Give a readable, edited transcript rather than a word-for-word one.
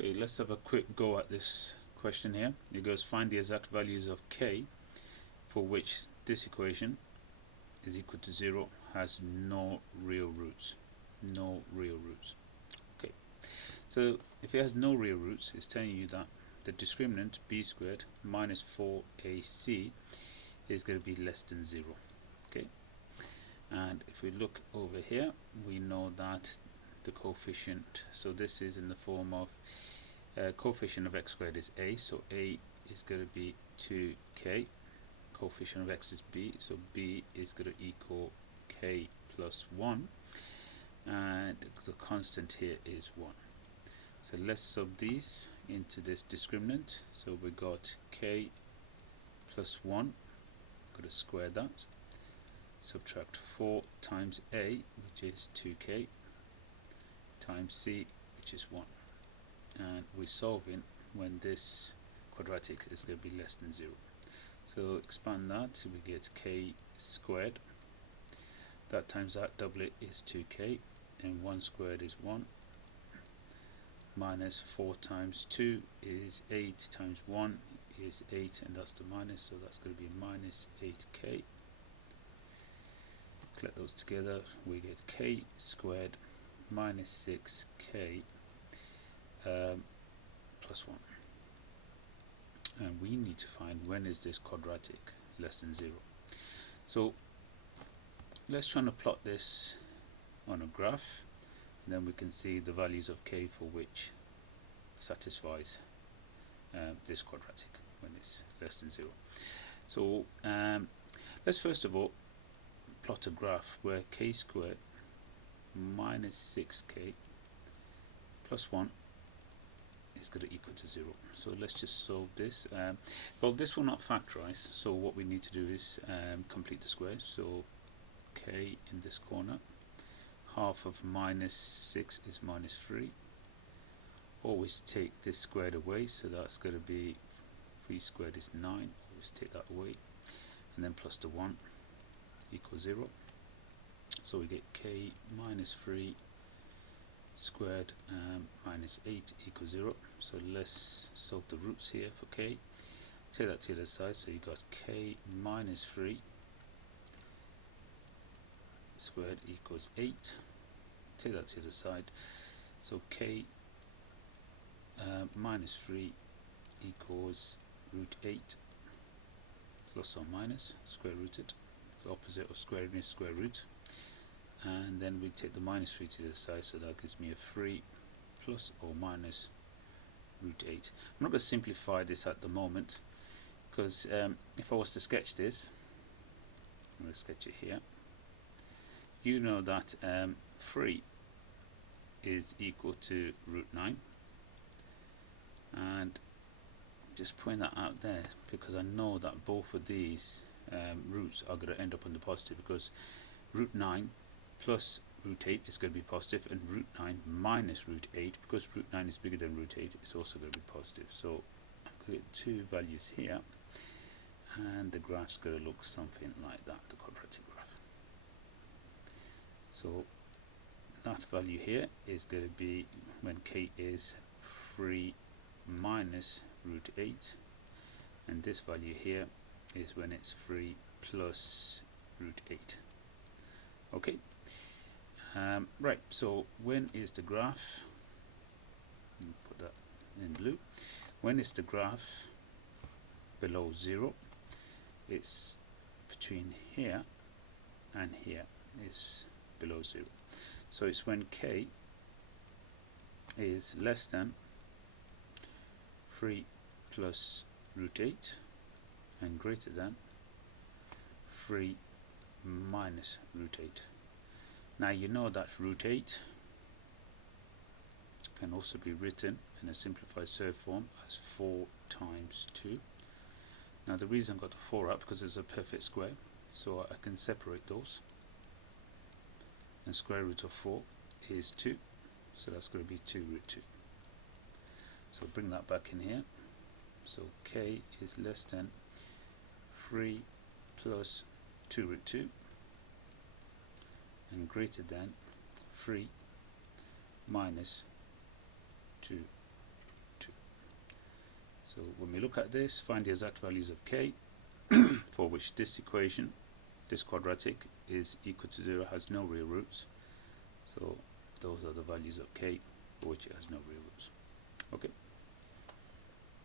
Okay, let's have a quick go at this question here. It goes, find the exact values of k for which this equation is equal to 0 has no real roots. No real roots. Okay, so if it has no real roots, it's telling you that the discriminant b squared minus 4ac is going to be less than 0. Okay, and if we look over here, we know that the coefficient, so this is in the form of coefficient of x squared is a, so a is going to be 2k. Coefficient of x is b, so b is going to equal k plus 1, and the constant here is 1. So let's sub these into this discriminant. So we got k plus 1, got to square that, subtract 4 times a, which is 2k, times c, which is 1. And we're solving when this quadratic is going to be less than 0. So expand that, we get k squared. That times that, double it, is 2k, and 1 squared is 1. Minus 4 times 2 is 8, times 1 is 8, and that's the minus, so that's going to be minus 8k. Collect those together, we get k squared minus 6k plus 1. And we need to find when is this quadratic less than 0. So let's try to plot this on a graph, and then we can see the values of k for which satisfies this quadratic when it's less than 0. So let's first of all plot a graph where k squared minus 6k plus 1 is going to equal to 0. So let's just solve this. Well, this will not factorize, so what we need to do is complete the squares. So k in this corner, half of minus 6 is minus 3. Always take this squared away, so that's going to be 3 squared is 9. Always take that away, and then plus the 1 equals 0. So we get k minus 3 squared minus 8 equals 0. So let's solve the roots here for k. Take that to the side, so you got k minus 3 squared equals 8. Take that to the side, so k minus 3 equals root 8 plus or minus square rooted. The opposite of squaring is square root. And then we take the minus 3 to the side, so that gives me a 3 plus or minus root 8. I'm not going to simplify this at the moment, because if I was to sketch this, I'm going to sketch it here. You know that 3 is equal to root 9, and just point that out there because I know that both of these roots are going to end up on the positive, because root 9 plus root 8 is going to be positive, and root 9 minus root 8, because root 9 is bigger than root 8, is also going to be positive. So I'm going to get two values here, and the graph's going to look something like that, the quadratic graph. So that value here is going to be when k is 3 minus root 8, and this value here is when it's 3 plus root 8. Okay, right, so when is the graph, put that in blue, when is the graph below 0? It's between here and here is below 0. So it's when k is less than 3 plus root 8 and greater than 3 minus root 8. Now you know that root 8 can also be written in a simplified surd form as 4 times 2. Now the reason I got the 4 up because it's a perfect square, so I can separate those, and square root of 4 is 2, so that's going to be 2 root 2. So bring that back in here, so k is less than 3 plus 2 root 2 and greater than 3 minus 2 So when we look at this, find the exact values of k for which this equation, this quadratic, is equal to 0, has no real roots. So those are the values of k for which it has no real roots. Okay.